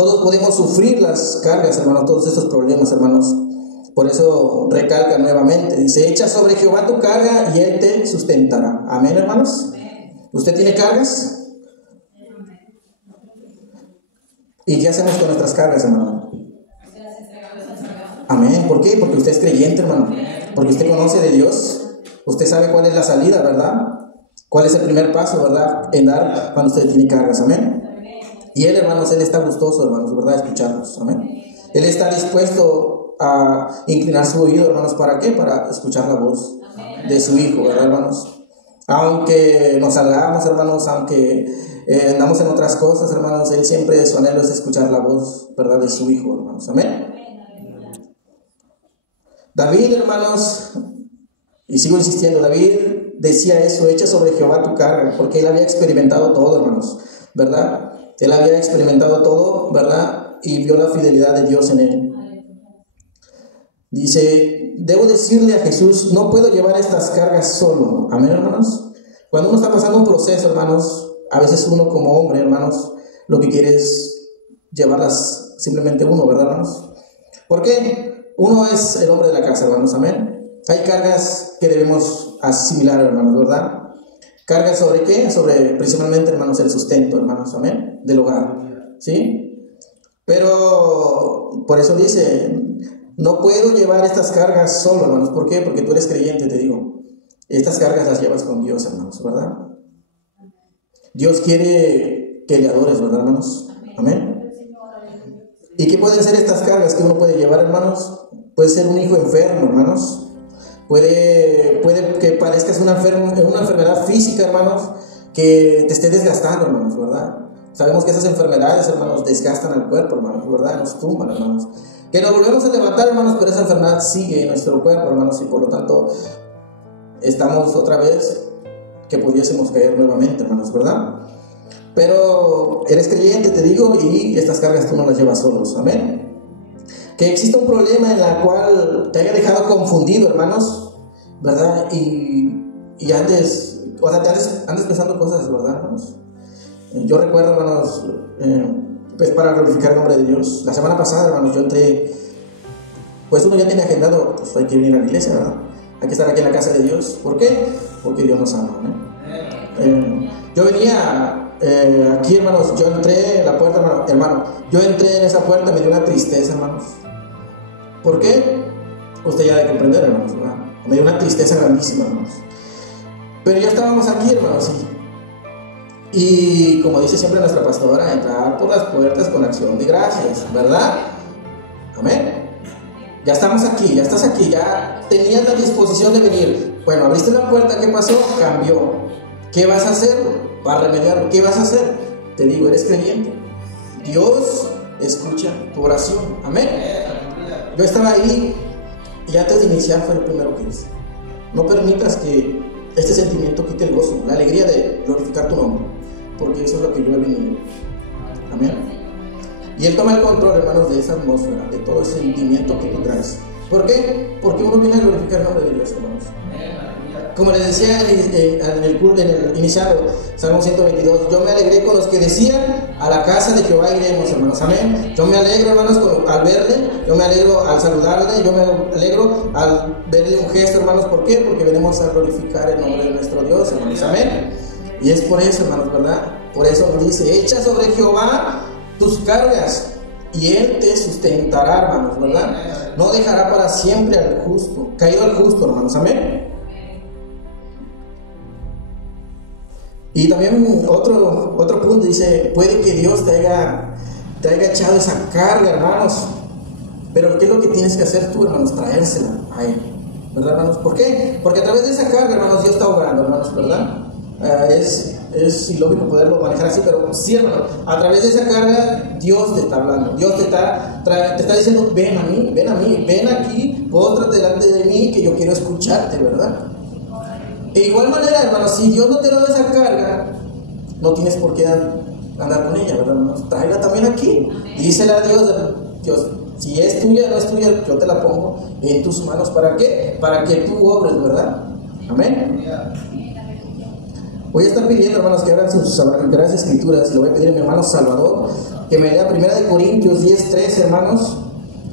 Todos podemos sufrir las cargas, hermanos, todos estos problemas, hermanos. Por eso recalca nuevamente, dice, echa sobre Jehová tu carga y Él te sustentará. Amén, hermanos. ¿Usted tiene cargas? ¿Y qué hacemos con nuestras cargas, hermano? Amén. ¿Por qué? Porque usted es creyente, hermano. Porque usted conoce de Dios. Usted sabe cuál es la salida, ¿verdad? ¿Cuál es el primer paso, verdad? En dar cuando usted tiene cargas. Amén. Y Él, hermanos, Él está gustoso, hermanos, ¿verdad? Escucharnos. Amén. Él está dispuesto a inclinar su oído, hermanos. ¿Para qué? Para escuchar la voz de su Hijo, ¿verdad, hermanos? Aunque nos salgamos, hermanos, aunque andamos en otras cosas, hermanos, Él siempre, su anhelo es escuchar la voz, ¿verdad? De su Hijo, hermanos. Amén. David, hermanos, y sigo insistiendo, David decía eso, echa sobre Jehová tu carga, porque él había experimentado todo, hermanos, ¿verdad? Él había experimentado todo, ¿verdad? Y vio la fidelidad de Dios en él. Dice, debo decirle a Jesús, no puedo llevar estas cargas solo. Amén, hermanos. Cuando uno está pasando un proceso, hermanos, a veces uno como hombre, hermanos, lo que quiere es llevarlas simplemente uno, ¿verdad, hermanos? ¿Por qué? Uno es el hombre de la casa, hermanos, amén. Hay cargas que debemos asimilar, hermanos, ¿verdad? ¿Cargas sobre qué? Sobre principalmente, hermanos, el sustento, hermanos, amén, del hogar, ¿sí? Pero por eso dice, no puedo llevar estas cargas solo, hermanos. ¿Por qué? Porque tú eres creyente, te digo. Estas cargas las llevas con Dios, hermanos, ¿verdad? Dios quiere que le adores, ¿verdad, hermanos? Amén. ¿Y qué pueden ser estas cargas que uno puede llevar, hermanos? Puede ser un hijo enfermo, hermanos. Puede que padezcas una enfermedad física, hermanos, que te esté desgastando, hermanos, ¿verdad? Sabemos que esas enfermedades, hermanos, desgastan al cuerpo, hermanos, ¿verdad? Nos tumban, hermanos. Que nos volvemos a levantar, hermanos, pero esa enfermedad sigue en nuestro cuerpo, hermanos, y por lo tanto estamos otra vez que pudiésemos caer nuevamente, hermanos, ¿verdad? Pero eres creyente, te digo, y estas cargas tú no las llevas solos, amén. Que exista un problema en la cual te haya dejado confundido, hermanos, ¿verdad? Y andes pensando cosas, ¿verdad, hermanos? Yo recuerdo, hermanos, pues para glorificar el nombre de Dios, la semana pasada, hermanos, yo entré, pues uno ya tiene agendado, pues hay que venir a la iglesia, ¿verdad? Hay que estar aquí en la casa de Dios. ¿Por qué? Porque Dios nos ama, ¿eh? Yo venía aquí, hermanos, yo entré en la puerta, hermano, yo entré en esa puerta, me dio una tristeza, hermanos. ¿Por qué? Usted ya debe comprender, hermanos, ¿verdad? Me dio una tristeza grandísima, hermanos. Pero ya estábamos aquí, hermanos, y como dice siempre nuestra pastora, entrar por las puertas con acción de gracias, ¿verdad? Amén. Ya estamos aquí, ya estás aquí, ya tenías la disposición de venir. Bueno, abriste la puerta, ¿qué pasó? Cambió. ¿Qué vas a hacer para remediarlo? ¿Qué vas a hacer? Te digo, eres creyente. Dios escucha tu oración. Amén. Yo estaba ahí y antes de iniciar fue lo primero que hice. No permitas que este sentimiento quite el gozo, la alegría de glorificar tu nombre, porque eso es lo que yo he venido. Amén. Y Él toma el control, hermanos, de esa atmósfera, de todo ese sentimiento que tú traes. ¿Por qué? Porque uno viene a glorificar el nombre de Dios, hermanos. Como les decía en el culto, en el iniciado, Salmo 122, yo me alegré con los que decían, a la casa de Jehová iremos, hermanos, amén. Yo me alegro, hermanos, al verle, yo me alegro al saludarle, yo me alegro al verle un gesto, hermanos. ¿Por qué? Porque venimos a glorificar el nombre de nuestro Dios, hermanos, amén. Y es por eso, hermanos, ¿verdad? Por eso nos dice, echa sobre Jehová tus cargas y Él te sustentará, hermanos, ¿verdad? No dejará para siempre al justo, caído al justo, hermanos, amén. Y también otro punto dice, puede que Dios te haya echado esa carga, hermanos, pero ¿qué es lo que tienes que hacer tú, hermanos? Traérsela a Él, ¿verdad, hermanos? ¿Por qué? Porque a través de esa carga, hermanos, Dios está obrando, hermanos, ¿verdad? Es ilógico poderlo manejar así, pero sí, hermano, a través de esa carga Dios te está hablando, Dios te está diciendo, ven a mí, ven aquí, póstrate delante de mí, que yo quiero escucharte, ¿verdad? De igual manera, hermanos, si Dios no te da esa carga, no tienes por qué andar con ella, ¿verdad, hermanos? Tráela también aquí, dísela a Dios, si es tuya o no es tuya, yo te la pongo en tus manos. ¿Para qué? Para que tú obres, ¿verdad? Amén. Voy a estar pidiendo, hermanos, que abran sus sagradas escrituras. Le voy a pedir a mi hermano Salvador que me lea 1 Corintios 10:3, hermanos,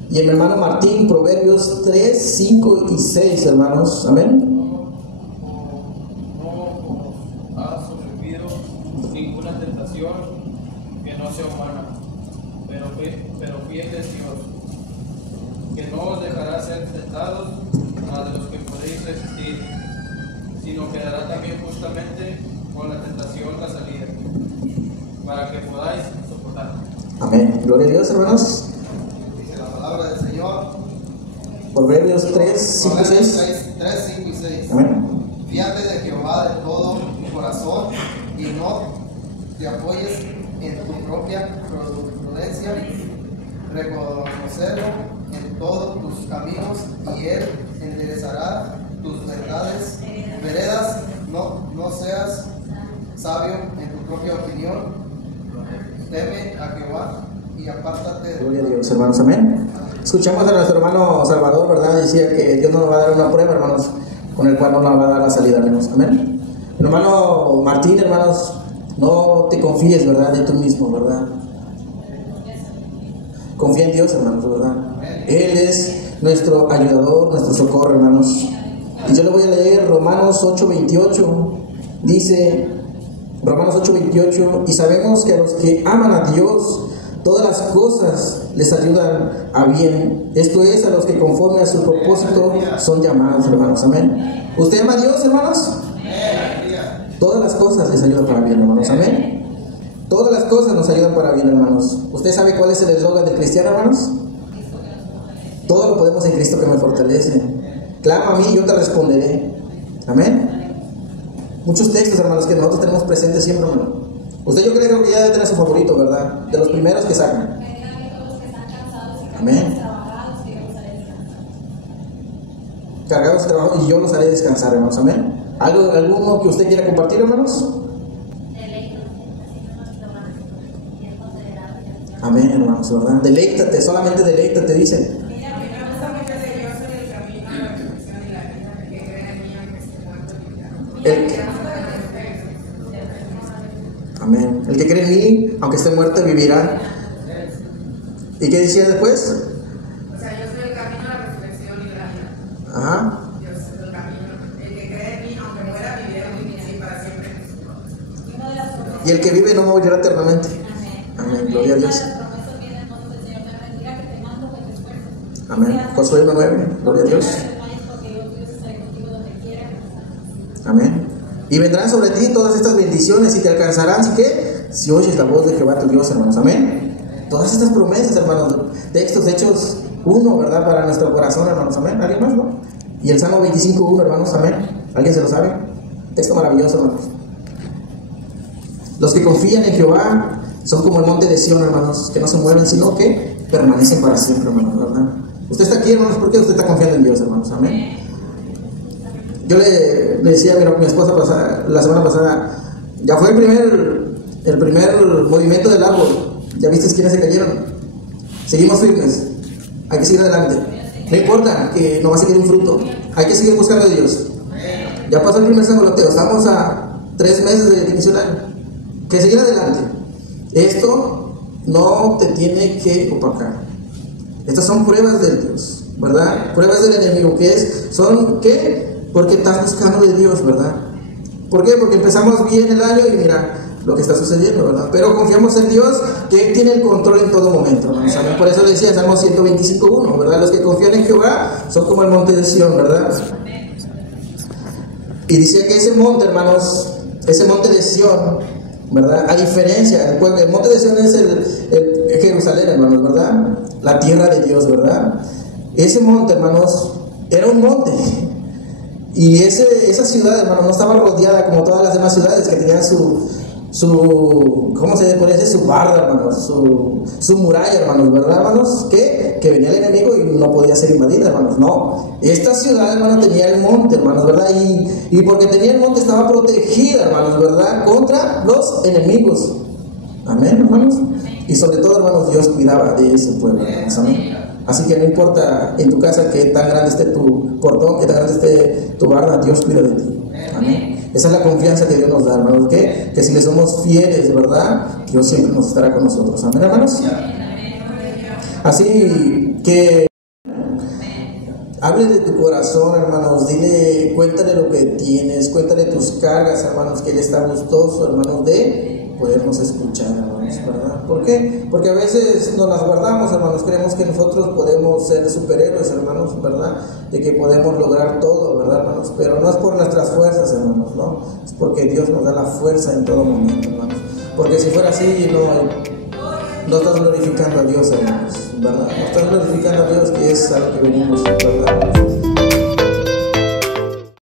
y mi hermano Martín, Proverbios 3, 5 y 6, hermanos. Amén. No ha sufrido ninguna tentación que no sea humana, pero fiel es Dios, que no os dejará ser tentados a de los que podéis resistir, sino que dará también justamente con la tentación la salida, para que podáis soportar. Amén. Gloria a Dios, hermanos. Dice la palabra del Señor. Proverbios 3, 5 y 6. 3, 5 y 6. Amén. Fíjate de Jehová de todo tu corazón y no te apoyes en tu propia prudencia. Reconocerlo en todos tus caminos y Él enderezará tus veredas. No seas sabio en tu propia opinión. Teme a Jehová y apártate de... Gloria a Dios, hermanos. Amén. Escuchamos a nuestro hermano Salvador, ¿verdad? Decía que Dios no nos va a dar una prueba, hermanos, con el cual no nos va a dar la salida, hermanos. Amén. Hermano Martín, hermanos, no te confíes, ¿verdad? De tú mismo, ¿verdad? Confía en Dios, hermanos, ¿verdad? Él es nuestro ayudador, nuestro socorro, hermanos. Y yo le voy a leer Romanos 8:28. Dice Romanos 8:28, y sabemos que a los que aman a Dios, todas las cosas les ayudan a bien. Esto es, a los que conforme a su propósito son llamados, hermanos. Amén. ¿Usted ama a Dios, hermanos? Todas las cosas les ayudan para bien, hermanos. Amén. Todas las cosas nos ayudan para bien, hermanos. ¿Usted sabe cuál es el eslogan del cristiano, hermanos? Todo lo podemos en Cristo que me fortalece. Clama a mí y yo te responderé. Amén. Muchos textos, hermanos, que nosotros tenemos presentes siempre, hermano. Usted, yo creo que ya debe tener su favorito, ¿verdad? De los primeros que sacan. Amén. Cargados de trabajo y yo los haré descansar, hermanos. Amén. ¿Alguno que usted quiera compartir, hermanos? Amén, hermanos, ¿verdad? Deleítate, solamente deleítate, dice. Amén. El que cree en mí, aunque esté muerto, vivirá. ¿Y qué decía después? O sea, yo soy el camino, la resurrección y la vida. Ajá. Yo soy el camino. El que cree en mí, aunque muera, vivirá y para siempre. Y el que vive no morirá eternamente. Amén. Gloria a Dios. Amén. Josué 1:9. Gloria a Dios. Amén. Y vendrán sobre ti todas estas bendiciones y te alcanzarán, ¿sí qué? Si oyes la voz de Jehová tu Dios, hermanos. Amén. Todas estas promesas, hermanos, textos hechos uno, ¿verdad? Para nuestro corazón, hermanos. Amén. ¿Alguien más, no? Y el Salmo 25:1, hermanos. Amén. ¿Alguien se lo sabe? Texto maravilloso, hermanos. Los que confían en Jehová son como el monte de Sión, hermanos, que no se mueven, sino que permanecen para siempre, hermanos, ¿verdad? Usted está aquí, hermanos, porque usted está confiando en Dios, hermanos. Amén. Yo le decía a mi esposa la semana pasada, ya fue el primer movimiento del árbol. ¿Ya viste quiénes se cayeron? Seguimos firmes. Hay que seguir adelante. No importa que no va a seguir un fruto. Hay que seguir buscando a Dios. Ya pasó el primer sangoloteo. Estamos a 3 meses de inicio del año. Que seguir adelante. Esto no te tiene que opacar. Estas son pruebas de Dios, ¿verdad? Pruebas del enemigo. ¿Son qué? Porque estás buscando de Dios, ¿verdad? ¿Por qué? Porque empezamos bien el año y mira lo que está sucediendo, ¿verdad? Pero confiamos en Dios, que Él tiene el control en todo momento, ¿no? ¿Saben? Por eso decía Salmo 125:1, ¿verdad? Los que confían en Jehová son como el monte de Sión, ¿verdad? Y decía que ese monte, hermanos, ese monte de Sión, ¿verdad? A diferencia, el monte de Sión es el Jerusalén, hermanos, ¿verdad? La tierra de Dios, ¿verdad? Ese monte, hermanos, era un monte. Y esa ciudad, hermanos, no estaba rodeada como todas las demás ciudades que tenían su ¿cómo se puede decir? Su barda, hermanos, su muralla, hermanos, ¿verdad, hermanos? Que venía el enemigo y no podía ser invadida, hermanos. No, esta ciudad, hermanos, tenía el monte, hermanos, ¿verdad? Y porque tenía el monte estaba protegida, hermanos, ¿verdad? Contra los enemigos. Amén, hermanos. Y sobre todo, hermanos, Dios cuidaba de ese pueblo, hermanos. Amén. Así que no importa en tu casa que tan grande esté tu portón, que tan grande esté tu barda, Dios cuida de ti. Amén. Esa es la confianza que Dios nos da, hermanos, que si le somos fieles, ¿verdad? Dios siempre nos estará con nosotros. Amén, hermanos. Así que hable de tu corazón, hermanos, dile, cuéntale lo que tienes, cuéntale tus cargas, hermanos, que Él está gustoso, hermanos, de podernos escuchar, hermanos, ¿verdad? ¿Por qué? Porque a veces nos las guardamos, hermanos, creemos que nosotros podemos ser superhéroes, hermanos, ¿verdad? De que podemos lograr todo, ¿verdad, hermanos? Pero no es por nuestras fuerzas, hermanos, ¿no? Es porque Dios nos da la fuerza en todo momento, hermanos. Porque si fuera así, no estás glorificando a Dios, hermanos, ¿verdad? No estás glorificando a Dios, que es a lo que venimos, ¿verdad?